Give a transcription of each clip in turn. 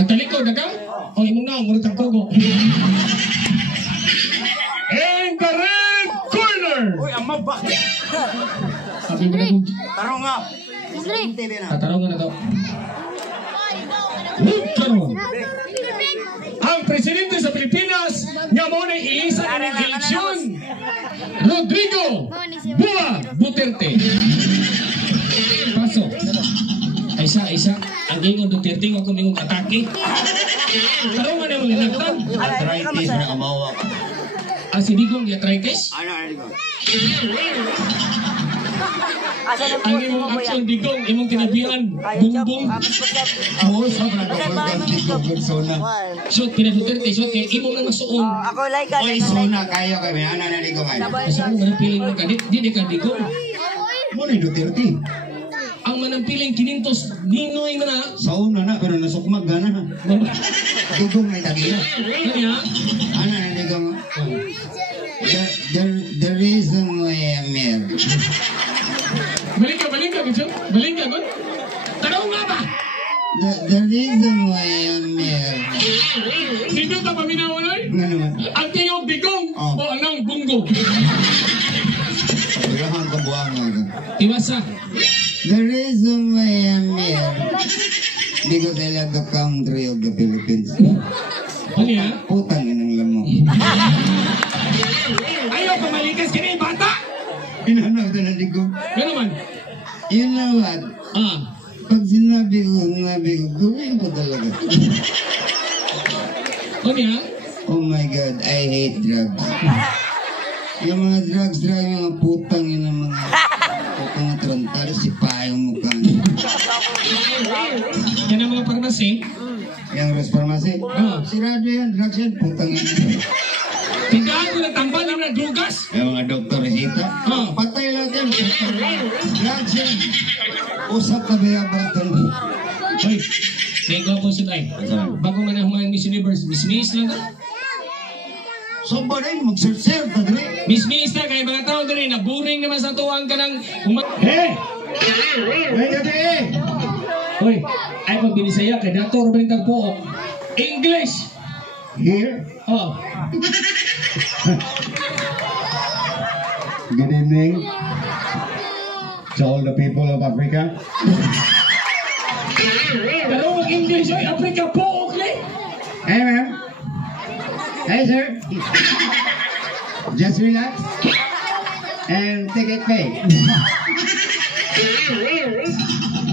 Nagtalikod na ka? O imong na, mulit ang kogo. In the red corner! Uy, ama ba? Sabi mo na kung... Tarong nga. Tatarong na to. Karon. Ang presidente sa Pilipinas nga mo na iisa ng eleksyon. Rodrigo Bua Duterte. Paso. Isa. Ang ingon Duterte nga kung ingon atake. Tarong nga na mo linagtan. Arthritis na kamawa. Ang si Digong di arthritis. Ano, Digong? Ang imong action Digong, imong tinabihan, bumbong. Oo, sobrang kapag Digong persona. Shoot, pinaduterte, shoot, kaya imong na masuong. Ako like ka. Oy, sona kayo kami. Ano na Digong ay? Kasi ang manampiling mo ka, di ka Digong. Muna yung Duterte. Ang manampiling kinintos, ninoy mo na. Sa una na, pero nasukmag na. Digong ay tagina. Ano ya? Ano na Digong? The reason why I'm here. Balik ka, Bicho. Balik ka, Gon. Tanaw nga ba? The reason why I'm here. Dito ka paminawan, oy? Nga naman. Ang tingog Digong, Oh. o anong bungo. Paglahan ka buwang nga. Iwasa. The reason why I'm here. Because I love the country of the Philippines. Ano ya? Putang inang lamok. Ayaw ka malikas kini, bata! Inanaw ito na Digong. Ano man? You know what? Pag sinabi ko, gawin ko talaga. Ano ya? Oh my God, I hate drugs. Yung mga drugs, yung mga putang yun ang mga putang trontal, si payong mukha. Yan ang mga parmasi. Yung Rose Pharmacy? Sirado yan, drugs yan, putang yun. Tindahan ko ng tambal ng mga drugas. Yung mga doktor resita, patay lang yan. Drugs yan. Usap ka bayabang ito. Hoy, tingko po si Tay. Bago man ang mga Miss Universe, Miss lang ka? So ba rin, mag-search-search na rin. Miss na kay mga tao din, naburing naman sa tuwang ka ng... Hey! May gabi! Hoy, ay pag binisaya kay Dato Roberto po. English! Here? Oh. Good evening to all the people of Africa. Pero mag-English, oy, Africa po, okay? Hey, ma'am. Hey, sir. Just relax and take it pay.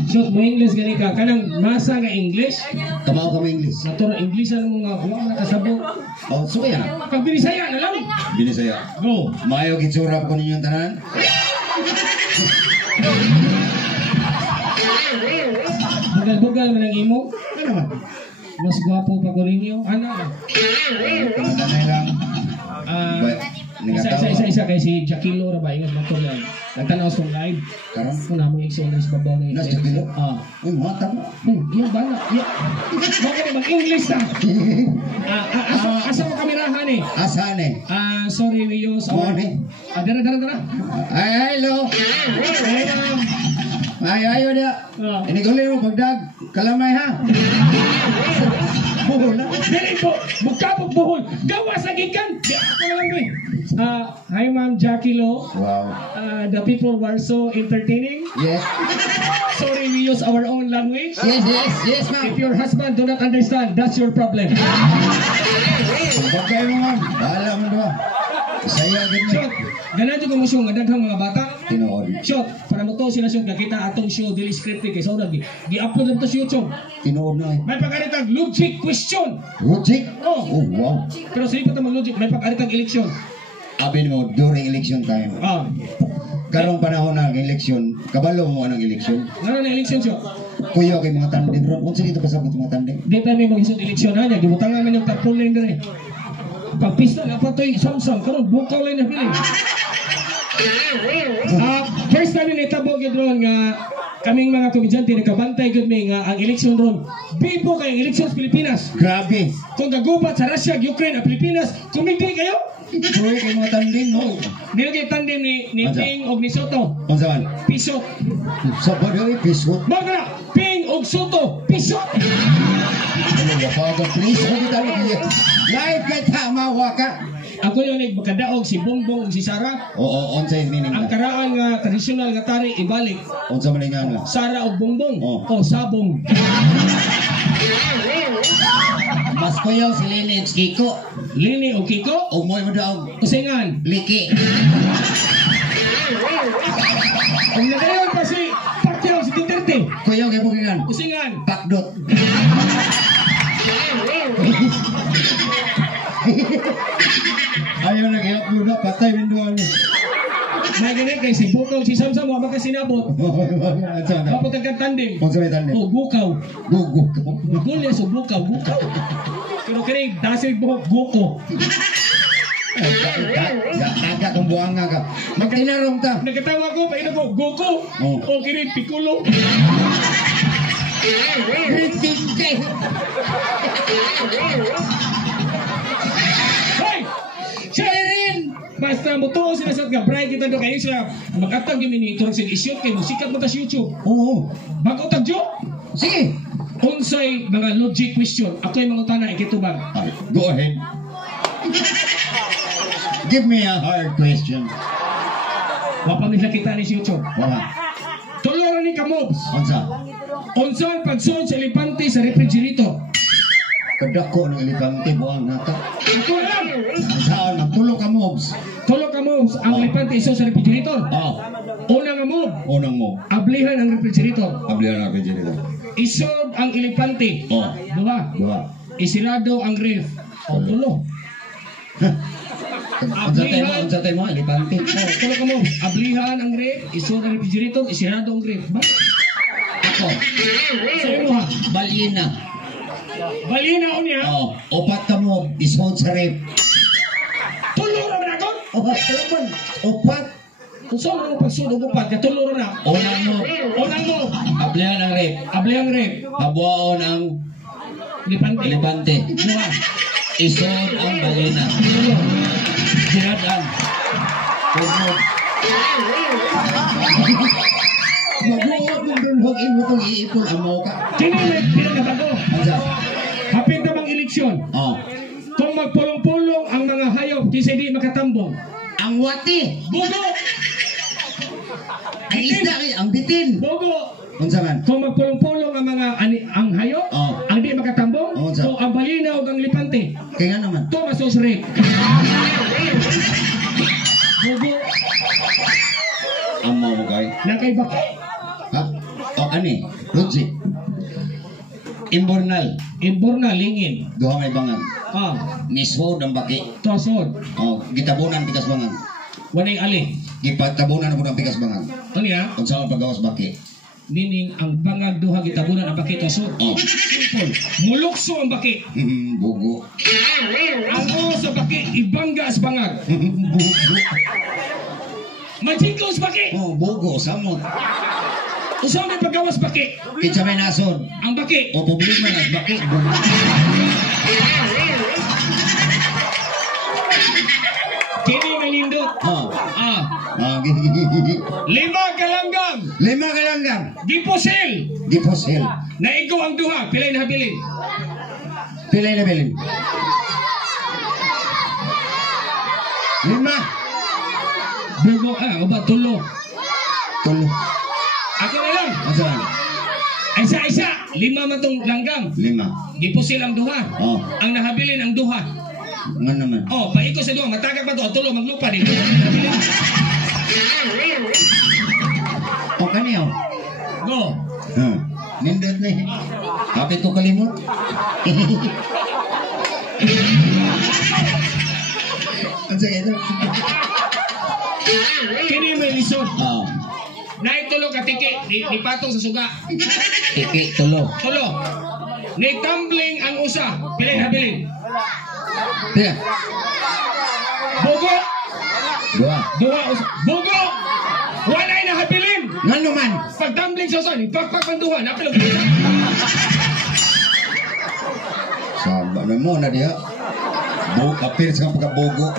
Shoot mo English gani ka, kanang masa nga English? Kamaw ka mo English. Natura English ang mga wala kasabo. Oh, so kaya? Pag binisaya na lang. Binisaya. Go. Mayo gitsura ko ninyong tanan. Bugal-bugal man ang imo. Ano naman? Mas gwapo pa ko ninyo. Ano? Tanay lang. Isa kay si Jaquilo ra ba ingat motor yan. Nagtanaw sa live. Karon? Kung naman yung isa sa babaw ni Nas Jaquilo? Uy, mata mo. Yung bala. Bakit mag-English na? Asa mo kamerahan eh? Asan eh? Sorry, we use our... Morning. Dara. Ay, hello. Ay, ayo dia. Ini gulay mo pagdag. Kalamay ha. Buhol na. Dili po, bukabog buhol. Gawas lagi kan. Di ako lang eh. Hi Ma'am Jackie Lo. Wow. The people were so entertaining. Yes. Sorry, we use our own language. Yes, ma'am. If your husband do not understand, that's your problem. Bagay mo ma'am. Bahala mo doon. Saya din mo. Shot, ganun yung kumusyon nga daghang mga bata. Tinood. Shot, para mo to sila shot, nakita atong show, dili scripted kay Saurag. Di-upload lang to sa YouTube. Tinood na eh. May pag-aritag logic question. Logic? Oh. Oh, wow. Pero sa ipat naman logic, may pag-aritag eleksyon. Abin mo, during election time. Karong panahon ng eleksyon, kabalo mo anong eleksyon. Ano na eleksyon siya? Kuya kay mga tandem ron. Kung sige ito pasabot mga tandem. Di tayo may mag-isot eleksyon na niya. Gibutangan naman yung tarpaulin na rin. Pagpista na pa ito'y samsam. Karoon, bukaw lang na piling. First time yung itabog yun ron nga kaming mga komedyante nagkabantay yun may nga ang eleksyon ron. Bibo kayo ang eleksyon sa Pilipinas. Grabe. Kung nagubat sa Russia, Ukraine, at Pilipinas, kumindi kayo. Kuya kay mga tandem mo. Nilagay tandem ni Ping o ni Soto. Kung saan? Pisot. Sa badoy, pisot. Mga na, Ping o Soto, pisot. Bago, please, huwag tayo niya. Live kay tama, waka. Ako yung nagkadaog si Bongbong ug si Sara. Oo, onsa yung meaning Ang ka. karaan nga tradisyonal nga tari ibalik. Onsa maningan nga. Sara ug Bongbong. Oh. O sabong. Mas kuyaw si Lini at Kiko. Lini o Kiko. Umoy mo daw. Kusingan. Liki. Ang nagayon pa si Pacquiao si Duterte. Kuyaw kay bukingan. Kusingan. Pakdot. Ayaw nag-i-upload na, patay window ni. May ganit kay si Bukaw si Samsam wa makasinabot. Onsa na? Mapot ang tandem. Onsa may tandem? O Gukaw. Gugu. Gulya so Bukaw, Bukaw. Pero kini dasig buhok Guko. Kaga kung buhanga ka. Magtinarong ta. Nagkatawa ko pa ina ko Guko. Oh. O kini Piccolo. Hoy! Sharon! Basta mo to sila sa bright kita do kayo sila makatag yung miniturog sa isyo kay musikat mo ta sa YouTube. Oo. Bago tagjo. Sige. Unsay mga logic question. Ako yung mga tanah ikitubag. Go ahead. Give me a hard question. Wa pa mi nakita ni sa YouTube. Wala. Tuloy ni kamobs. Onsa? Unsa ang pagsuot sa elepante sa refrigerator? Kadako ng elepante buang nata. Ako alam. Saan? Magtulo ka mobs. Tuloy kamobs ang elepante isuot sa refrigerator. Oo. Una nga mob, Unang mo. ablihan ang refrigerator. Ablihan na pwede dito. Isod ang elepante. Oo. Dua. Dua. Isirado ang ref. O tulo. Unsa tayo mo? Elepante. Tulo ka mo. Ablihan ang ref, isod ang refrigerator, isirado ang ref. Ba? Ako. Sa imo ha. Balyena. Balina o niya. Oo. Opat ka mo. Isod sa rep. Tulo ra man ako. Opat ka naman. Opat. Kung saan mo pagsuot o upat, tulo ra na. Unang mo. Unang mo. Ablihan ang rep. Ablihan ref. Habuaon ang Elepante. elepante. Dua. Isod ang balyena. Sinadaan. Pagod. Mabuot mo doon. Huwag imo itong iipon. Amo ka. Kini may pinagabago. Ansa? Hapit na bang eleksyon? Oo. Kung magpulong-pulong ang mga hayop, kasi di makatambong. Ang wati. Bogo! Ang isda. Ang bitin. Bogo! Unsa man? Kung magpulong-pulong ang mga ang hayop, Oh. ang di makatambong, Oh, sir. so ang balina o ang lipante, Kaya nga naman. to masusrik. Bogo! Amo mo kay. Nakaiba ka. Ha? O ani? Logic. Imbornal. Imborna, lingin. Duha may bangan. Miswod ang baki. Tosod. O, gitabunan pikas bangan. Wanay ali. Gipatabunan mo ng pikas bangan. Ano niya? Unsa man paggawas baki? Meaning, ang bangag duha gitabunan ang baki tosod. Oh. Simple. Mulukso ang baki. Bugo. Ang o sa baki, ibangga sa bangag. Bugo. Majiko sa baki. Oh, bugo samot. Usaw may paggawas baki. Kitsa may nasod. Ang baki. O problema nas baki. Bugo. Kini malindot. Oh. Lima ka langgam. Lima ka langgam. Giposil. Giposil. Naigo ang duha. Pilay na habilin. Pilay na bilin. Lima. Bugo. Uba, tulo. Tulo. Ako na lang. Unsa man? Isa-isa. Lima man tong langgam. Lima. Giposil ang duha. Oh. Ang nahabilin ang duha. Nga naman. Oh, paiko sa duha. Matagag pa to. Tulo, maglupa din. O kaniyo. Go. Nindot na eh. Kapit ko kalimot. Ang sakit ito. Kini may lisod. Oo. Naitulo ka tiki. Ni patong sa suga. Tiki, tulo. Tulo. Ni tumbling ang usa. Pilay na habilin. Tiga. Bugo. Dua. Duha usa. Bugo. Walay na habilin. Nga naman. Pag tumbling sa usa. Ni pakpak ang duha. Napilog. Sama na mo na diha. Kapir sa pagkabugo.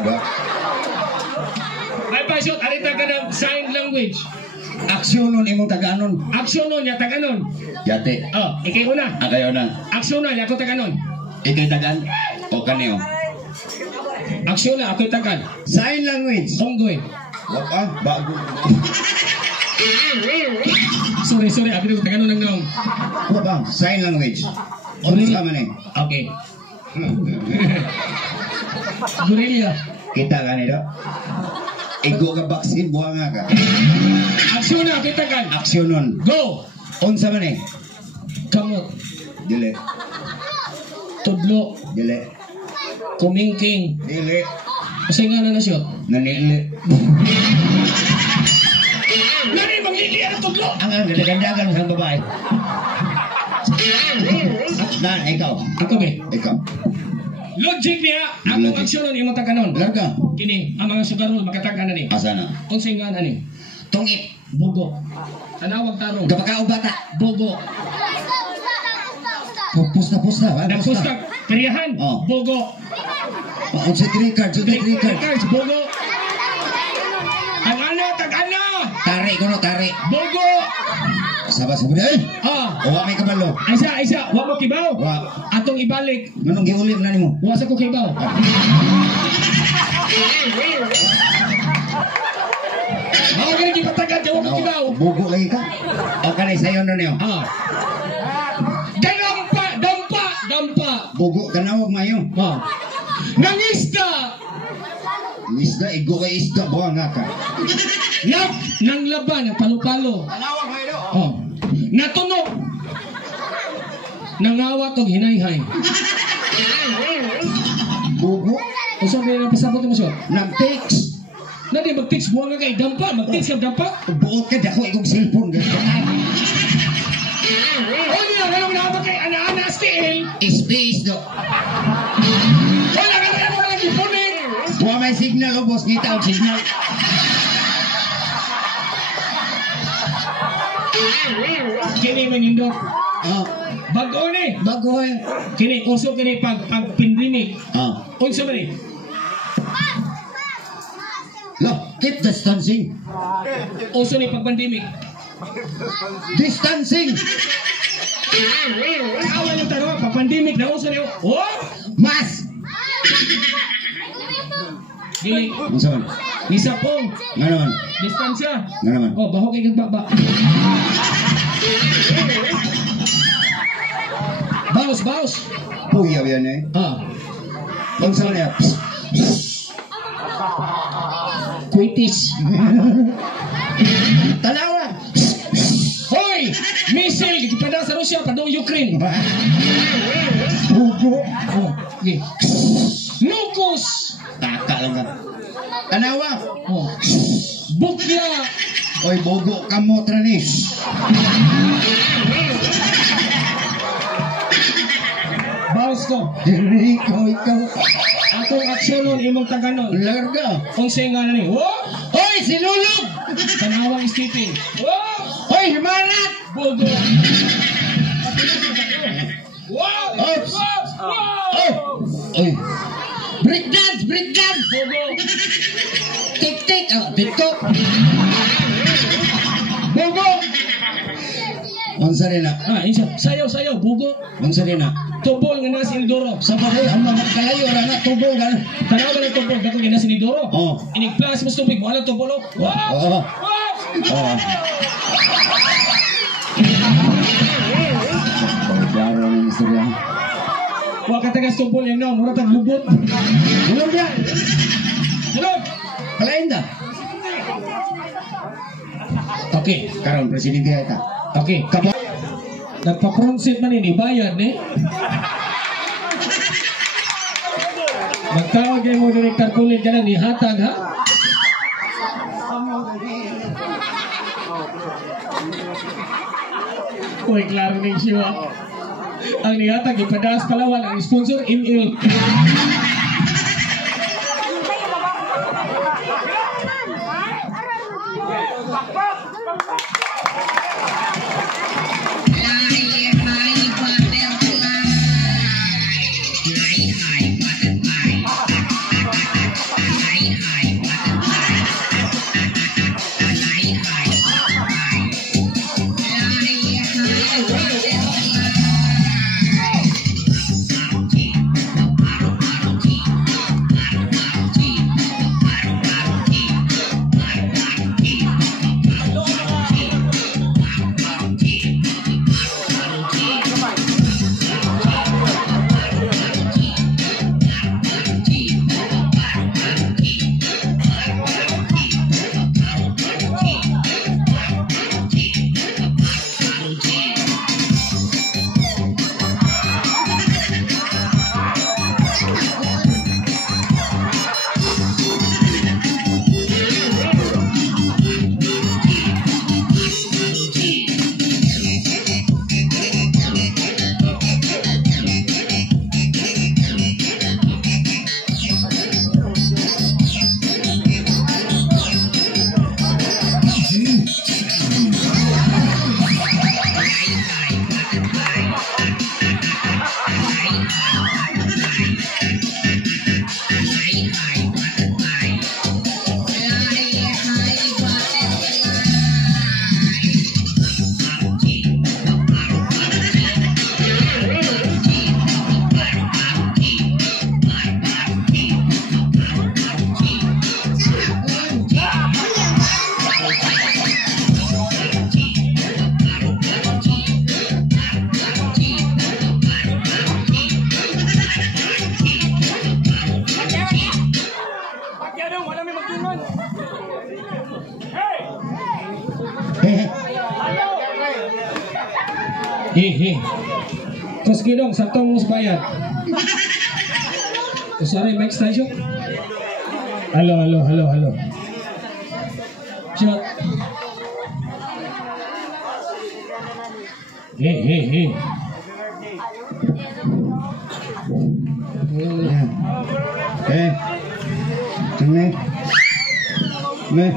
May pasyon. Arita ka ng sign language. Aksyon nun imong taganon. Aksyon nun. Yatag anon. Yate. Oh, ikay una. Kayo na. Aksyon nun. Yato tag anon. Ito'y tagan. O kaneo. Aksyon na, ako'y tagan. Sign language. Onggoy. Wapa, bago. Sorry, ako yung tagan nung nang. Wapa, sign language. Oras ka man eh. Okay. Gorilla. Kita ka nito. Igo ka baksin, buha nga ka. Aksyon na, ako'y tagan. Aksyon nun. Go! Unsa man eh. Kamot. Dili. Tudlo. Dili. Kumingking. Dili. Kasi nga na siya. Nanili. Nani, maglili ang tudlo. Ang ganda-gandagan sa babae. Nan, ikaw. Ako be. Ikaw. Logic niya, akong Logic. aksyon nun, imong taganon. Larga. Kini, ang mga sugarol, makatagan na ni. Asa na? Kung sa nga na ni. Tungit. Bugo. Tanawag tarong. Kapakaw bata. Bugo. Pusta. Nagpus ka, kariyahan. Oh. Bugo. Unsa three cards. Cards, bugo. Ang ano, tag-ano. Tari ko no, tari. Bugo. Sabas mo eh. Ah. Wa may kabalo. Isa. Wa mo kibaw. Wa. Atong ibalik. Nganong giulim na nimo? Wa sa ko kibaw. Ako ganun kipatagan, di wa ko kibaw. Bugo lagi ka. O kanay sayo na niyo. Ah. Dampa. Bugo kanawag mayo. Ah. Nangista. Isda igo kay isda buha nga ka. Nang laban, palo-palo. Kanawag mayo. Oh. Natunog. Nangawat og hinayhay. Bugo. O sabi na pasabot mo siya. Nag-text. Nadi mag-text buwan nga kay dampa, mag-text ang dampa. Buot ka dako igong cellphone. O niya, anong naman kay ana-ana still. Space do. Wala ka na mo lagi punin. Buha may signal o boss. Ngita og signal. Kini manindot. Ah. Bago ni. Bago eh. Kini uso kini pag pandemic. Ah. Unsa man ni? Look, keep distancing. Uso ni pag pandemic. Distancing. Awan yung tanong, pag pandemic na uso ni. Oh! Mas. Dili. Unsa man? Isa pong. Nga naman. Distansya. Nga naman. Oh, baho kay kagbaba. Baos. Puyaw yan eh. Ah. Unsa man niya? Kuitis. Tanawa. Hoy! Missile! Gipada sa Russia, padong Ukraine. Bugo. Oh, okay. Nukos! Taka lang ka. Tanawa. Oh. Bukya! Oy, bugo ka mo, tranis. Baos ko. Ikaw. Atong aksyon nun, imong taganon. Larga. Kung siya nga na ni. Oh! Oy, sinulog. Tanawang skipping. Oh! Oy, himanat. Bogo! Wow! Oops. Wow! Oy. Breakdance. Bogo! Tik. Oh, TikTok. Bogo! Unsa rin na? Ah, isa. Sayaw. Bogo! Unsa rin na? Tubol nga nasa Inidoro. Sa bagay, ang mga kalayo na tubol ka. Tanaw ka ng tubol. Gato nga nasa Inidoro. Oh. Inig-plus mo sa tubig. Wala tubol. Oh. Wow! Oo. Wow! Oo. Pagdaro ng istorya. Huwag ka tagas tubol yan na. Mura tag lubot. Ulog yan. Sunod! Palain da. Okay. Karon, presidente ata. Okay. Kabo. Nagpa-pronsit man ini. Bayad ni. Magtawag kayo mo direktor kulit ka lang ni Hatag ha? Uy, klaro ni siya. Ang nihatag, ipadaas Palawan, ang sponsor, ML. he. Terus gidong, saktong mo sa bayad. Sorry, Mike Station. Halo. Shot. He. Nih.